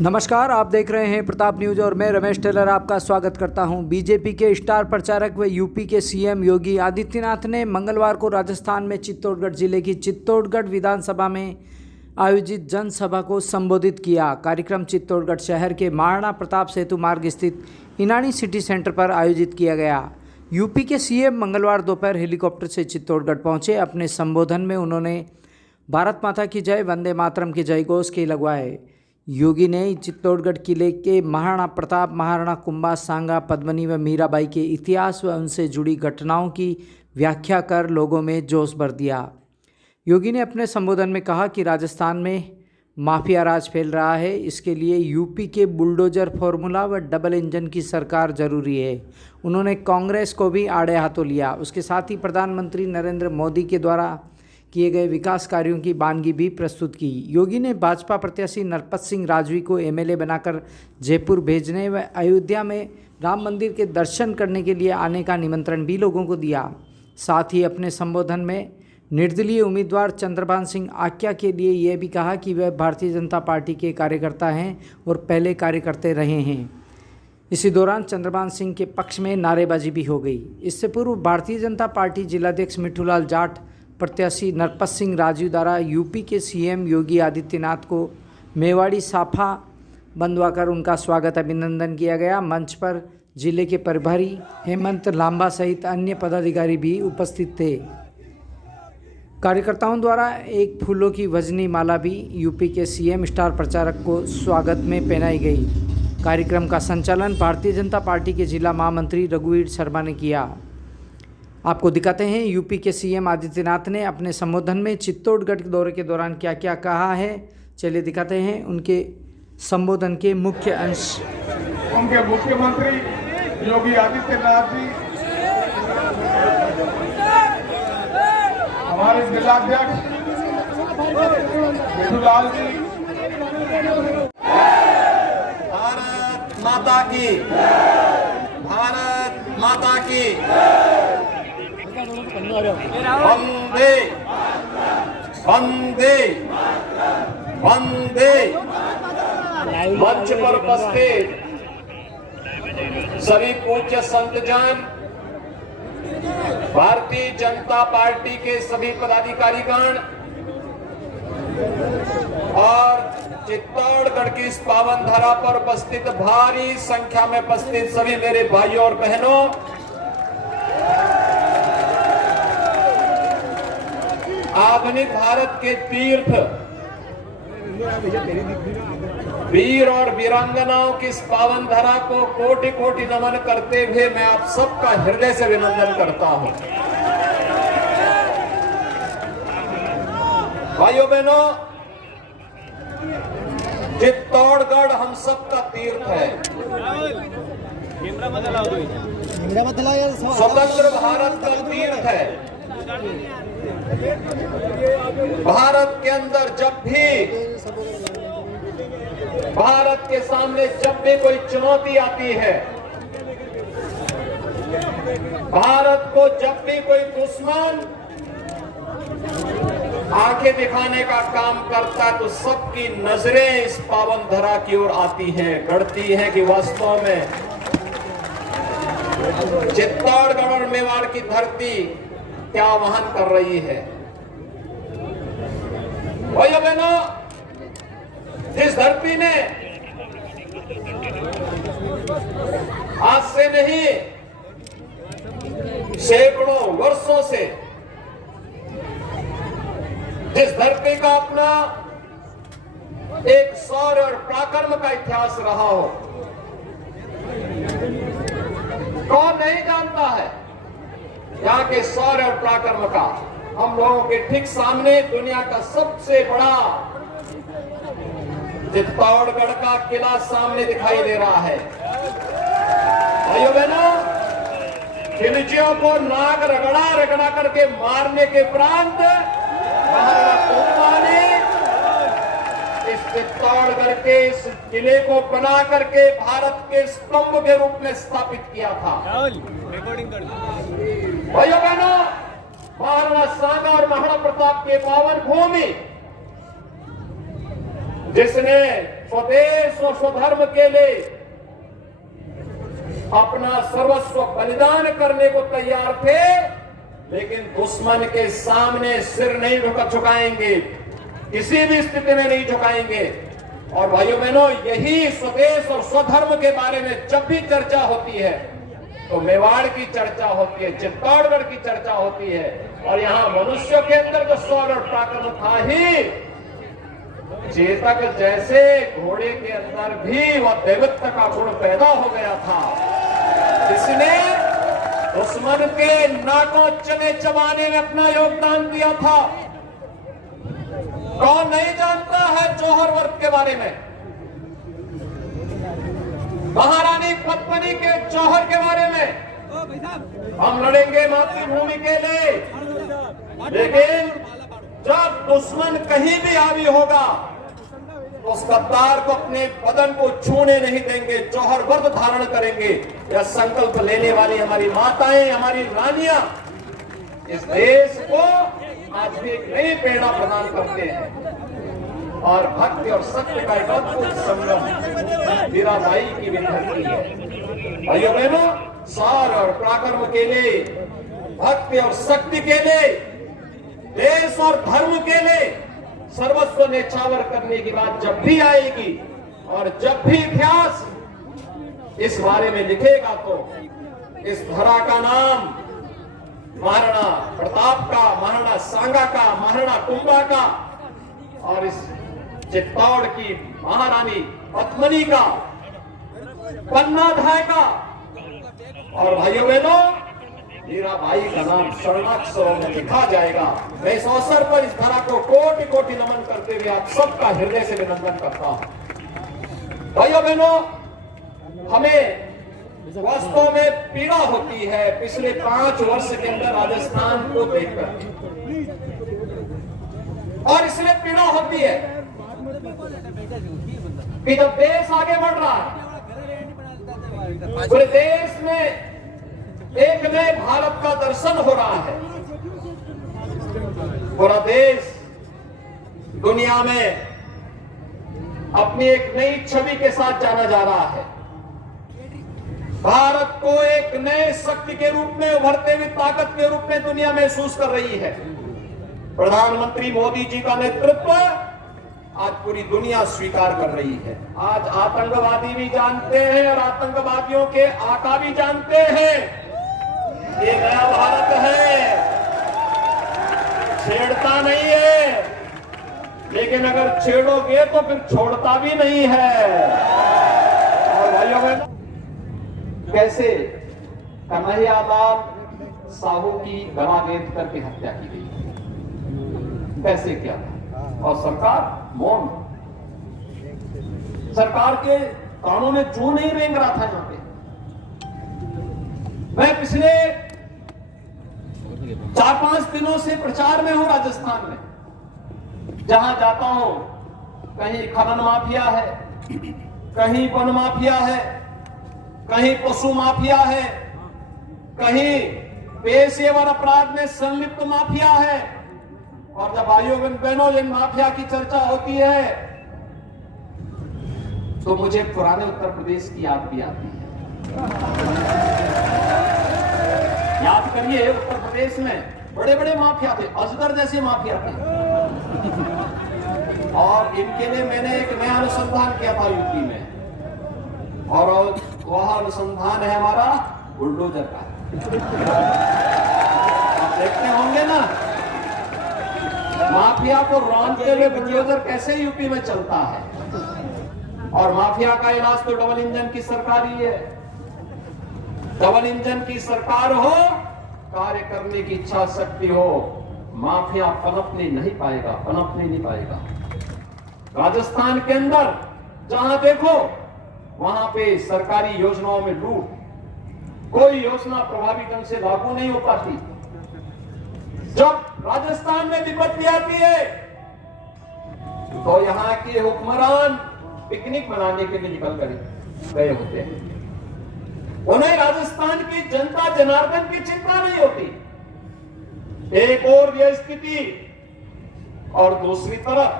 नमस्कार, आप देख रहे हैं प्रताप न्यूज और मैं रमेश टेलर आपका स्वागत करता हूं। बीजेपी के स्टार प्रचारक व यूपी के सीएम योगी आदित्यनाथ ने मंगलवार को राजस्थान में चित्तौड़गढ़ जिले की चित्तौड़गढ़ विधानसभा में आयोजित जनसभा को संबोधित किया। कार्यक्रम चित्तौड़गढ़ शहर के महाराणा प्रताप सेतु मार्ग स्थित इनानी सिटी सेंटर पर आयोजित किया गया। यूपी के सीएम मंगलवार दोपहर हेलीकॉप्टर से चित्तौड़गढ़ पहुंचे। अपने संबोधन में उन्होंने भारत माता की जय, वंदे मातरम के जय घोष के लगवाए। योगी ने चित्तौड़गढ़ किले के महाराणा प्रताप, महाराणा कुंभा, सांगा, पद्मिनी व मीराबाई के इतिहास व उनसे जुड़ी घटनाओं की व्याख्या कर लोगों में जोश भर दिया। योगी ने अपने संबोधन में कहा कि राजस्थान में माफिया राज फैल रहा है, इसके लिए यूपी के बुलडोजर फॉर्मूला व डबल इंजन की सरकार जरूरी है। उन्होंने कांग्रेस को भी आड़े हाथों लिया। उसके साथ ही प्रधानमंत्री नरेंद्र मोदी के द्वारा किए गए विकास कार्यों की बानगी भी प्रस्तुत की। योगी ने भाजपा प्रत्याशी नरपत सिंह राजवी को एमएलए बनाकर जयपुर भेजने व अयोध्या में राम मंदिर के दर्शन करने के लिए आने का निमंत्रण भी लोगों को दिया। साथ ही अपने संबोधन में निर्दलीय उम्मीदवार चंद्रभान सिंह आक्या के लिए यह भी कहा कि वह भारतीय जनता पार्टी के कार्यकर्ता हैं और पहले कार्य करते रहे हैं। इसी दौरान चंद्रभान सिंह के पक्ष में नारेबाजी भी हो गई। इससे पूर्व भारतीय जनता पार्टी जिलाध्यक्ष मिठूलाल जाट, प्रत्याशी नरपत सिंह राजवी द्वारा यूपी के सीएम योगी आदित्यनाथ को मेवाड़ी साफा बंधवाकर उनका स्वागत अभिनंदन किया गया। मंच पर जिले के प्रभारी हेमंत लांबा सहित अन्य पदाधिकारी भी उपस्थित थे। कार्यकर्ताओं द्वारा एक फूलों की वजनी माला भी यूपी के सीएम स्टार प्रचारक को स्वागत में पहनाई गई। कार्यक्रम का संचालन भारतीय जनता पार्टी के जिला महामंत्री रघुवीर शर्मा ने किया। आपको दिखाते हैं यूपी के सीएम आदित्यनाथ ने अपने संबोधन में चित्तौड़गढ़ दौरे के दौरान क्या क्या कहा है। चलिए दिखाते हैं उनके संबोधन के मुख्य अंश। उनके मुख्यमंत्री योगी आदित्यनाथ जी, हमारे जिलाध्यक्ष मिठूलाल जी, भारत माता की, भारत माता की, वंदे वंदे वंदे। मंच पर उपस्थित सभी पूज्य संतजन, भारतीय जनता पार्टी के सभी पदाधिकारीगण और चित्तौड़गढ़ की इस पावन धरा पर उपस्थित भारी संख्या में उपस्थित सभी मेरे भाइयों और बहनों, आधुनिक भारत के तीर्थ वीर और वीरांगनाओं की इस पावन धरा को कोटि कोटि नमन करते हुए मैं आप सबका हृदय से अभिनंदन करता हूं। भाइयों बहनों, चित्तौड़गढ़ हम सबका तीर्थ है। स्वतंत्र भारत का तीर्थ है। भारत के अंदर जब भी, भारत के सामने जब भी कोई चुनौती आती है, भारत को जब भी कोई दुश्मन आंखें दिखाने का काम करता है तो सबकी नजरें इस पावन धरा की ओर आती हैं, गढ़ती हैं कि वास्तव में चित्तौड़गढ़ और मेवाड़ की धरती क्या वहन कर रही है। भाइयों बहनों, इस धरती ने आज से नहीं सैकड़ों वर्षों से जिस धरती का अपना एक शौर्य और पराक्रम का इतिहास रहा हो, कौन नहीं जानता है यहाँ के शौर्य और पराक्रम का। हम लोगों के ठीक सामने दुनिया का सबसे बड़ा चित्तौड़गढ़ का किला सामने दिखाई दे रहा है। भाइयों बहनों, खिलचियों को नाक रगड़ा रगड़ा करके मारने के उपरांत महाराणा कुंभा ने इस चित्तौड़गढ़ के इस किले को बना करके भारत के स्तंभ के रूप में स्थापित किया था। भाइयों बहनों, महाराणा सांगा और महाराणा प्रताप के पावन भूमि जिसने स्वदेश और स्वधर्म के लिए अपना सर्वस्व बलिदान करने को तैयार थे, लेकिन दुश्मन के सामने सिर नहीं झुकाएंगे, किसी भी स्थिति में नहीं झुकाएंगे। और भाइयों बहनों, यही स्वदेश और स्वधर्म के बारे में जब भी चर्चा होती है तो मेवाड़ की चर्चा होती है, चित्तौड़गढ़ की चर्चा होती है। और यहां मनुष्यों के अंदर जो शौर्य और पराक्रम था ही, चेतक जैसे घोड़े के अंदर भी वह दैवत्व का गुण पैदा हो गया था, जिसने दुश्मन के नाकों चने चबाने में अपना योगदान दिया था। कौन नहीं जानता है जौहर व्रत के बारे में, महारानी पद्मिनी के जौहर के बारे में। हम लड़ेंगे मातृभूमि के लिए, लेकिन जब दुश्मन कहीं भी हावी होगा तो उस गद्दार को अपने बदन को छूने नहीं देंगे, जौहर व्रत धारण करेंगे। यह संकल्प लेने वाली हमारी माताएं, हमारी रानियां इस देश को आज भी एक नई प्रेरणा प्रदान करते हैं। और भक्ति और सत्य का एक अद्भुत संगम मीराबाई की भी धरती है। भाइयों बहनों, शौर्य और पराक्रम के लिए, भक्ति और शक्ति के लिए, देश और धर्म के लिए सर्वस्व न्यौछावर करने की बात जब भी आएगी और जब भी इतिहास इस बारे में लिखेगा तो इस धरा का नाम महाराणा प्रताप का, महाराणा सांगा का, महाराणा कुंभा का और इस चित्तौड़ की महारानी पद्मिनी का, पन्नाधाय का और भाइयों बहनों मीराबाई का नाम स्वर्णाक्षरों में लिखा जाएगा। मैं इस अवसर पर इस धरा को कोटि कोटि नमन करते हुए आप सबका हृदय से अभिनंदन करता हूं। भाइयों बहनों, हमें वास्तव में पीड़ा होती है पिछले 5 वर्ष के अंदर राजस्थान को देखकर, और इसलिए पीड़ा होती है कि जब देश आगे बढ़ रहा है, पूरे देश में एक नए भारत का दर्शन हो रहा है, पूरा देश दुनिया में अपनी एक नई छवि के साथ जाना जा रहा है। भारत को एक नए शक्ति के रूप में, उभरते हुए ताकत के रूप में दुनिया महसूस कर रही है। प्रधानमंत्री मोदी जी का नेतृत्व आज पूरी दुनिया स्वीकार कर रही है। आज आतंकवादी भी जानते हैं और आतंकवादियों के आका भी जानते हैं, ये नया भारत है, छेड़ता नहीं है, लेकिन अगर छेड़ोगे तो फिर छोड़ता भी नहीं है। और भाइयों बहनों, कैसे कन्हैयालाल साहू की गला भेद करके हत्या की गई, कैसे किया और सरकार मौन, सरकार के कानों में जू नहीं रेंग रहा था। यहां पे मैं पिछले 4-5 दिनों से प्रचार में हूं राजस्थान में। जहां जाता हूं कहीं खनन माफिया है, कहीं वन माफिया है, कहीं पशु माफिया है, कहीं पेशेवर अपराध में संलिप्त माफिया है। और जब भाइयों बहनों इन माफिया की चर्चा होती है तो मुझे पुराने उत्तर प्रदेश की याद भी आती है। याद करिए, उत्तर प्रदेश में बड़े बड़े माफिया थे, अजगर जैसे माफिया थे, और इनके लिए मैंने एक नया अनुसंधान किया था यूपी में, और वह अनुसंधान है हमारा बुलडोजर का। आप देखते होंगे ना, माफिया को रौंदते हुए बुलडोजर कैसे यूपी में चलता है। और माफिया का इलाज तो डबल इंजन की सरकार ही है। डबल इंजन की सरकार हो, कार्य करने की इच्छा शक्ति हो, माफिया पनपने नहीं पाएगा, पनपने नहीं पाएगा। राजस्थान के अंदर जहां देखो वहां पे सरकारी योजनाओं में लूट, कोई योजना प्रभावी ढंग से लागू नहीं हो पाती। जब राजस्थान में विपत्ति आती है तो यहां के हुक्मरान पिकनिक मनाने के लिए निकल कर गए होते हैं। उन्हें राजस्थान की जनता जनार्दन की चिंता नहीं होती। एक और यह स्थिति, और दूसरी तरफ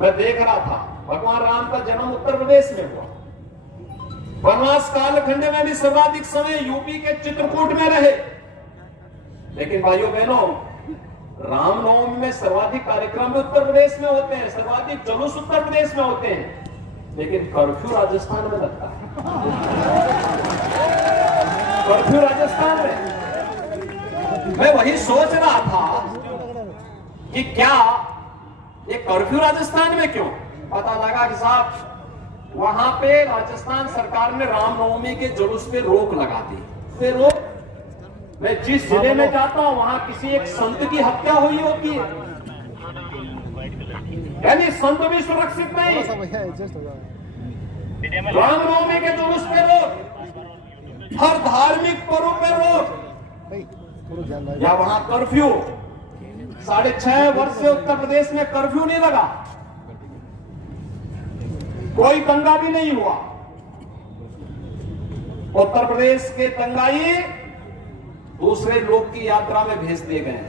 मैं देख रहा था भगवान राम का जन्म उत्तर प्रदेश में हुआ। वनवास कालखंड में भी सर्वाधिक समय यूपी के चित्रकूट में रहे। लेकिन भाइयों बहनों, रामनवमी में सर्वाधिक कार्यक्रम उत्तर प्रदेश में होते हैं, सर्वाधिक जुलूस उत्तर प्रदेश में होते हैं, लेकिन कर्फ्यू राजस्थान में लगता है। कर्फ्यू राजस्थान में। मैं वही सोच रहा था कि क्या ये कर्फ्यू राजस्थान में क्यों? पता लगा कि साहब वहां पे राजस्थान सरकार ने रामनवमी के जुलूस पे रोक लगा दी। फिर रोक, मैं जिस जिले में जाता हूं वहां किसी एक संत की हत्या हुई होती है, यानी संत भी सुरक्षित नहीं। रामनवमी के जुलूस पे रोक, हर धार्मिक पर्व पे रोक, या वहां कर्फ्यू। 6.5 वर्ष से उत्तर प्रदेश में कर्फ्यू नहीं लगा, कोई दंगा भी नहीं हुआ। उत्तर प्रदेश के दंगाई दूसरे लोग की यात्रा में भेज दिए गए।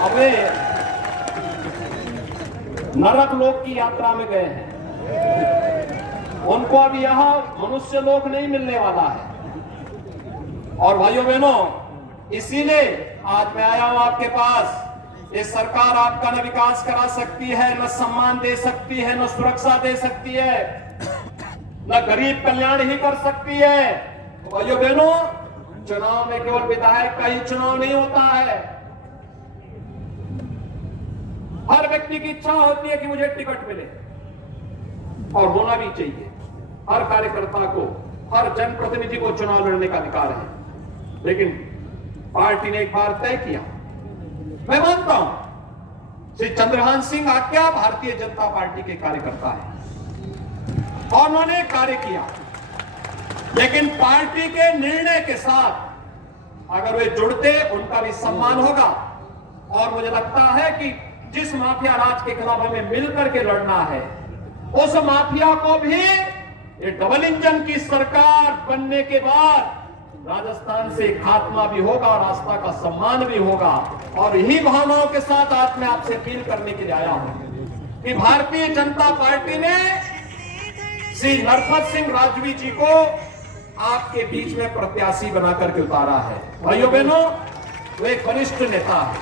अब वे नरक लोक की यात्रा में गए हैं, उनको अब यह मनुष्य लोक नहीं मिलने वाला है। और भाइयों बहनों, इसीलिए आज मैं आया हूं आपके पास। ये सरकार आपका न विकास करा सकती है, न सम्मान दे सकती है, न सुरक्षा दे सकती है, न गरीब कल्याण ही कर सकती है। तो भाइयों बहनों, चुनाव में केवल विधायक का ही चुनाव नहीं होता है। हर व्यक्ति की इच्छा होती है कि मुझे टिकट मिले, और होना भी चाहिए। हर कार्यकर्ता को, हर जनप्रतिनिधि को चुनाव लड़ने का अधिकार है। लेकिन पार्टी ने एक बार तय किया, मैं मानता हूं श्री चंद्रहान सिंह आज्ञा भारतीय जनता पार्टी के कार्यकर्ता है और उन्होंने कार्य किया, लेकिन पार्टी के निर्णय के साथ अगर वे जुड़ते उनका भी सम्मान होगा। और मुझे लगता है कि जिस माफिया राज के खिलाफ हमें मिलकर के लड़ना है, उस माफिया को भी ये डबल इंजन की सरकार बनने के बाद राजस्थान से खात्मा भी होगा और आस्था का सम्मान भी होगा। और यही भावनाओं के साथ आज मैं आपसे अपील करने के लिए आया हूं कि भारतीय जनता पार्टी ने श्री नरपत सिंह राजवी जी को आपके बीच में प्रत्याशी बना करके उतारा है। भाइयों बहनों, वो एक वरिष्ठ नेता है।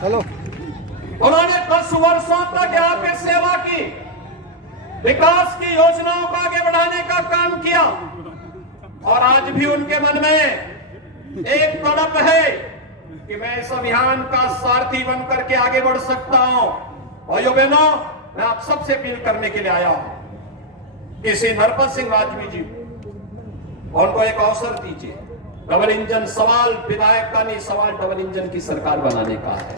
हेलो, उन्होंने 10 वर्षों तक यहाँ पे सेवा की, विकास की योजनाओं को आगे बढ़ाने का काम किया, और आज भी उनके मन में एक तड़प है कि मैं इस अभियान का सारथी बन करके आगे बढ़ सकता हूं। भाइयों बहनों, मैं आप सबसे अपील करने के लिए आया हूं कि श्री नरपत सिंह राजवी जी उनको एक अवसर दीजिए। डबल इंजन सवाल विधायक का नहीं, सवाल डबल इंजन की सरकार बनाने का है।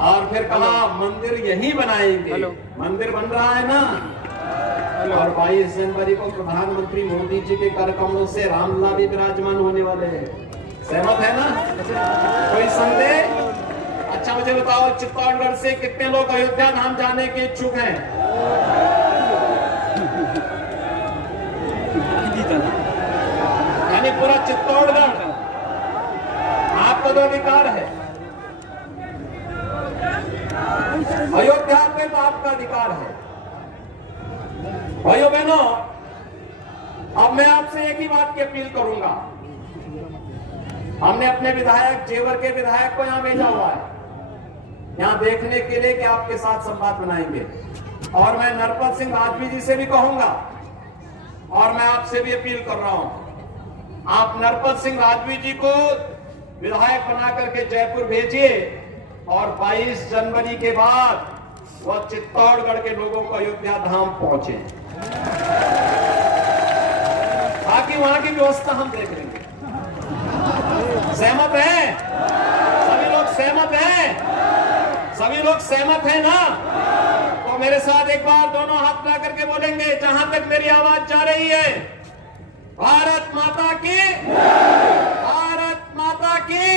और फिर कहा मंदिर यही बनाएंगे, मंदिर बन रहा है ना। और 22 जनवरी को प्रधानमंत्री मोदी जी के कर कमलों से रामलला भी विराजमान होने वाले हैं। सहमत है ना? कोई संदेह? अच्छा मुझे बताओ, चित्तौड़गढ़ से कितने लोग अयोध्या धाम जाने के इच्छुक हैं? यानी पूरा चित्तौड़गढ़। आपका तो अधिकार है, अयोध्या पे तो आपका अधिकार है। भाइयों बहनों, अब मैं आपसे एक ही बात की अपील करूंगा। हमने अपने विधायक, जेवर के विधायक को यहां भेजा हुआ है, यहां देखने के लिए कि आपके साथ संवाद बनाएंगे। और मैं नरपत सिंह राजवी जी से भी कहूंगा, और मैं आपसे भी अपील कर रहा हूं, आप नरपत सिंह राजवी जी को विधायक बना करके जयपुर भेजिए, और 22 जनवरी के बाद वह चित्तौड़गढ़ के लोगों को अयोध्या धाम पहुंचे, ताकि वहां की व्यवस्था हम देख लेंगे। सहमत है? सभी लोग सहमत हैं? सभी लोग सहमत हैं ना? तो मेरे साथ एक बार दोनों हाथ मिला करके बोलेंगे, जहां तक मेरी आवाज जा रही है, भारत माता की, भारत माता की,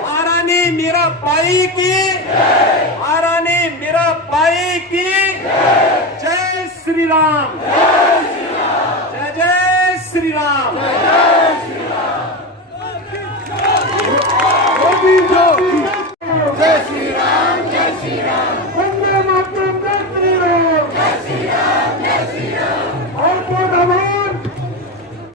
महारानी मीराबाई की।